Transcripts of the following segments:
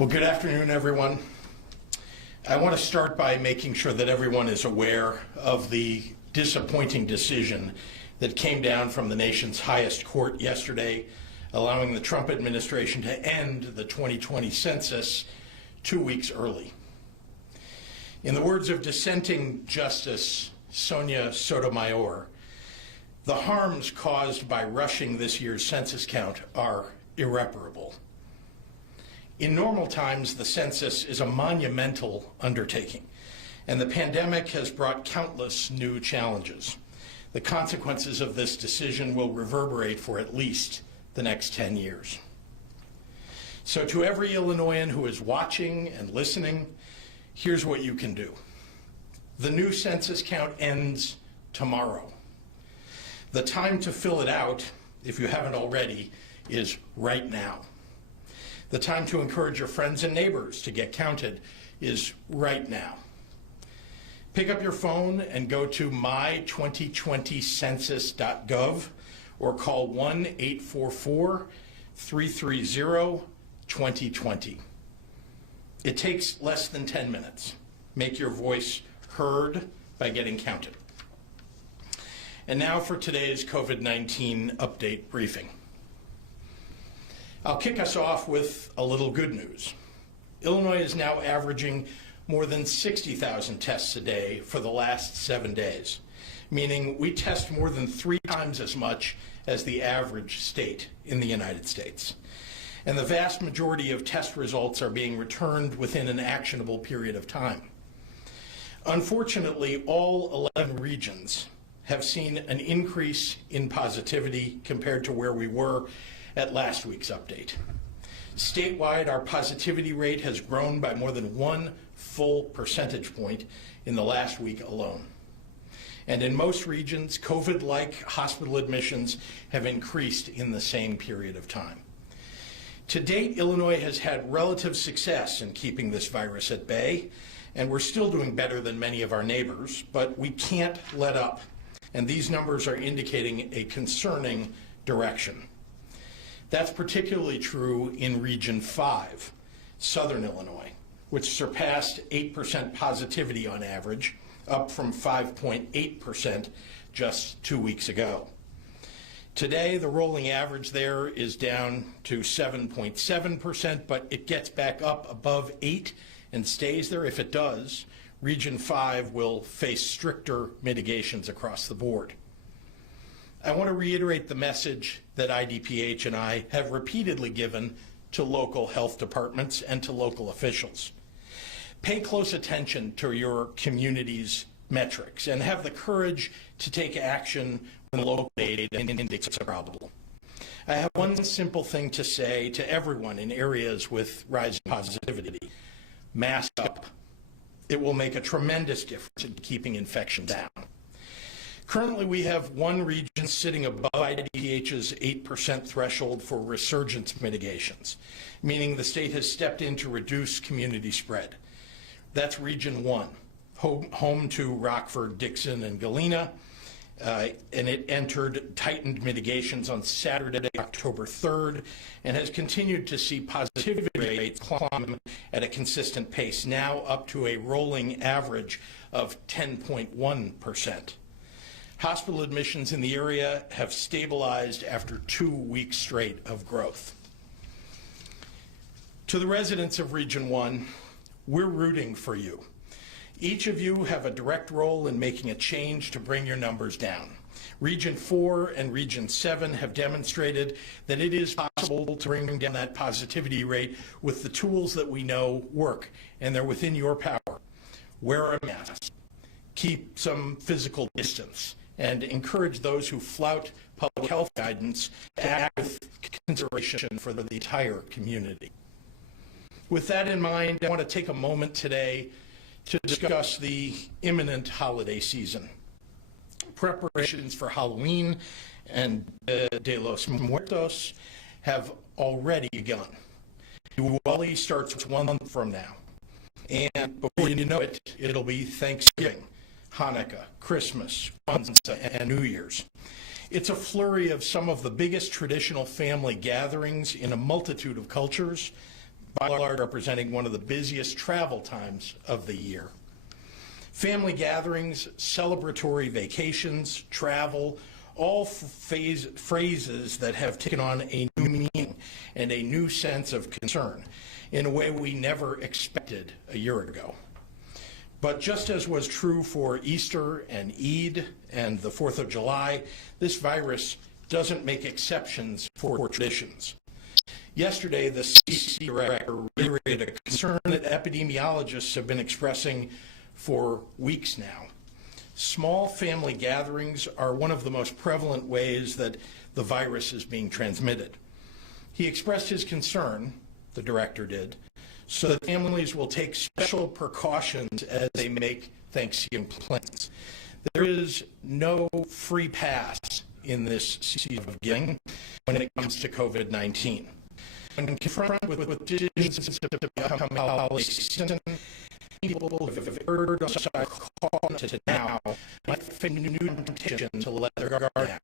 Well, good afternoon, everyone. I want to start by making sure that everyone is aware of the disappointing decision that came down from the nation's highest court yesterday, allowing the Trump administration to end the 2020 census 2 weeks early. In the words of dissenting Justice Sonia Sotomayor, the harms caused by rushing this year's census count are irreparable. In normal times, the census is a monumental undertaking, and the pandemic has brought countless new challenges. The consequences of this decision will reverberate for at least the next 10 years. So to every Illinoisan who is watching and listening, here's what you can do. The new census count ends tomorrow. The time to fill it out, if you haven't already, is right now. The time to encourage your friends and neighbors to get counted is right now. Pick up your phone and go to my2020census.gov or call 1-844-330-2020. It takes less than 10 minutes. Make your voice heard by getting counted. And now for today's COVID-19 update briefing. I'll kick us off with a little good news. Illinois is now averaging more than 60,000 tests a day for the last 7 days, meaning we test more than 3 times as much as the average state in the United States. And the vast majority of test results are being returned within an actionable period of time. Unfortunately, all 11 regions have seen an increase in positivity compared to where we were at last week's update. Statewide, our positivity rate has grown by more than 1 full percentage point in the last week alone. And in most regions, COVID-like hospital admissions have increased in the same period of time. To date, Illinois has had relative success in keeping this virus at bay, and we're still doing better than many of our neighbors, but we can't let up. And these numbers are indicating a concerning direction. That's particularly true in Region 5, Southern Illinois, which surpassed 8% positivity on average, up from 5.8% just 2 weeks ago. Today, the rolling average there is down to 7.7%, but it gets back up above 8 and stays there. If it does, Region 5 will face stricter mitigations across the board. I want to reiterate the message that IDPH and I have repeatedly given to local health departments and to local officials. Pay close attention to your community's metrics and have the courage to take action when local data indicates a problem. I have one simple thing to say to everyone in areas with rising positivity. Mask up. It will make a tremendous difference in keeping infection down. Currently, we have one region sitting above IDPH's 8% threshold for resurgence mitigations, meaning the state has stepped in to reduce community spread. That's Region 1, home to Rockford, Dixon, and Galena, and it entered tightened mitigations on Saturday, October 3rd, and has continued to see positivity rates climb at a consistent pace, now up to a rolling average of 10.1%. Hospital admissions in the area have stabilized after 2 weeks straight of growth. To the residents of Region 1, we're rooting for you. Each of you have a direct role in making a change to bring your numbers down. Region 4 and Region 7 have demonstrated that it is possible to bring down that positivity rate with the tools that we know work, and they're within your power. Wear a mask, keep some physical distance, and encourage those who flout public health guidance to act with consideration for the entire community. With that in mind, I want to take a moment today to discuss the imminent holiday season. Preparations for Halloween and de los Muertos have already begun. Diwali starts 1 month from now. And before you know it, it'll be Thanksgiving, Hanukkah, Christmas, Kwanzaa, and New Year's. It's a flurry of some of the biggest traditional family gatherings in a multitude of cultures, by large representing one of the busiest travel times of the year. Family gatherings, celebratory vacations, travel, all phrases that have taken on a new meaning and a new sense of concern in a way we never expected a year ago. But just as was true for Easter and Eid and the 4th of July, this virus doesn't make exceptions for traditions. Yesterday, the CDC director reiterated a concern that epidemiologists have been expressing for weeks now. Small family gatherings are one of the most prevalent ways that the virus is being transmitted. He expressed his concern, the director did, so that families will take special precautions as they make Thanksgiving plans. There is no free pass in this season of giving when it comes to COVID-19. When confronted with decisions to become a holiday season, people have heard us call to now might face new temptation to let their guard down.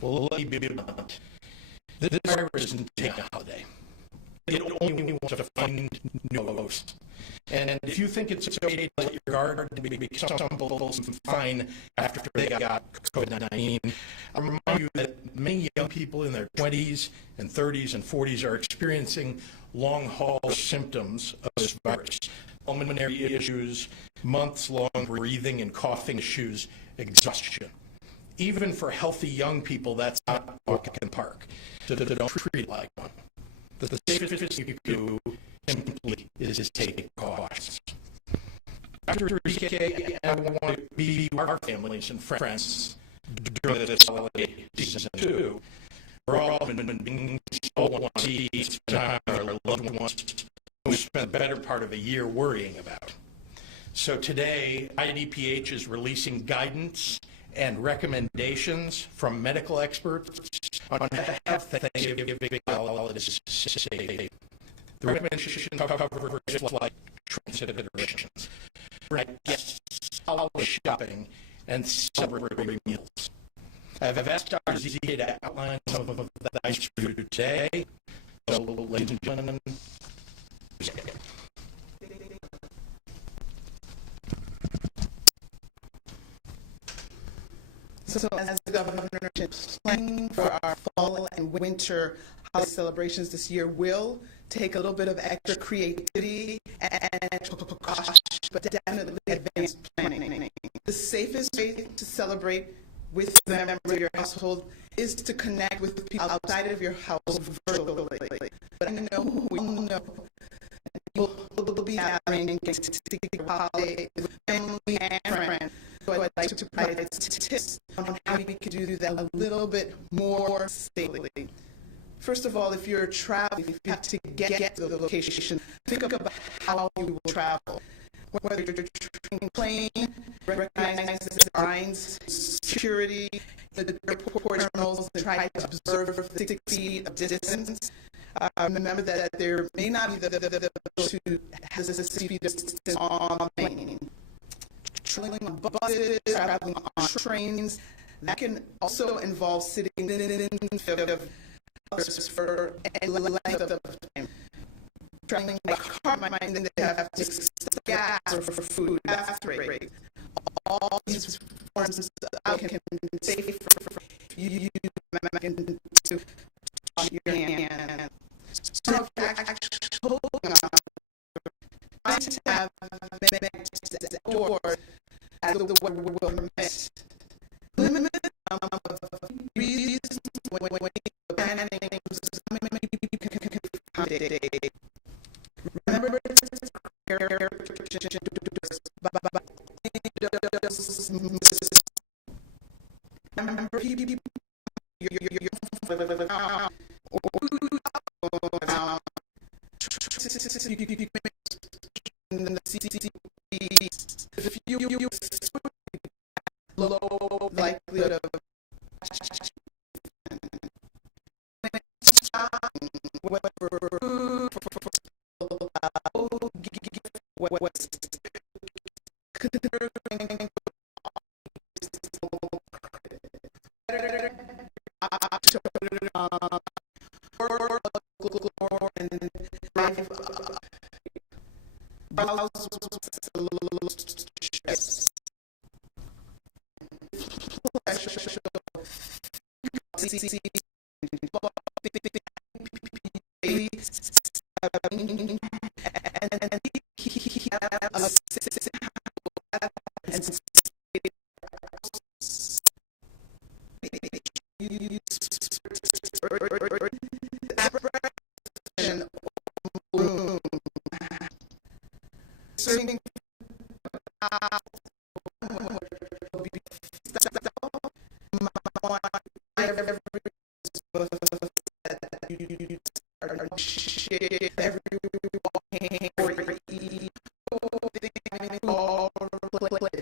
Well, let me be blunt. This virus isn't taking a holiday. It only wants to find new hosts. And if you think it's okay to let your guard because some people fine after they got COVID-19, I'll remind you that many young people in their 20s and 30s and 40s are experiencing long-haul symptoms of this virus. Pulmonary issues, months-long breathing and coughing issues, exhaustion. Even for healthy young people, that's not a walk in the park. So don't treat it like one. The safest thing you can do simply is take precautions. After PK, I want to be our families and friends during this holiday season too. We're all being so want to see time our loved ones we spent the better part of a year worrying about. So today, IDPH is releasing guidance and recommendations from medical experts on how to have Thanksgiving holidays safe. The recommendations cover just like considerations, guests, holiday shopping, and celebratory meals. I've asked Dr. ZK to outline some of the items for you today. So, ladies and gentlemen, So as the governor is planning for our fall and winter holiday celebrations this year will take a little bit of extra creativity and extra precaution, but definitely advanced planning. The safest way to celebrate with the members of your household is to connect with people outside of your household virtually. But I know we all know you will be gathering and holiday with family and friends. So I'd like to provide tips on how we could do that a little bit more safely. First of all, if you're traveling, if you have to get to the location, think about how you will travel. Whether you're traveling plane, recognize the lines, security, the airport terminals, and try to observe 6 feet of distance. Remember that there may not be the to has a 6 feet distance on the plane. Traveling on buses, traveling on trains, that can also involve sitting in of others for a length of time. Traveling by car might mean that they have to stop gas or for food. That's great. All these forms can be safe for you to your hand. So if you're actually trying to have outdoors as the weather will permit. Limit of reasons when planning you can accommodate. Remember to remember if you low likelihood of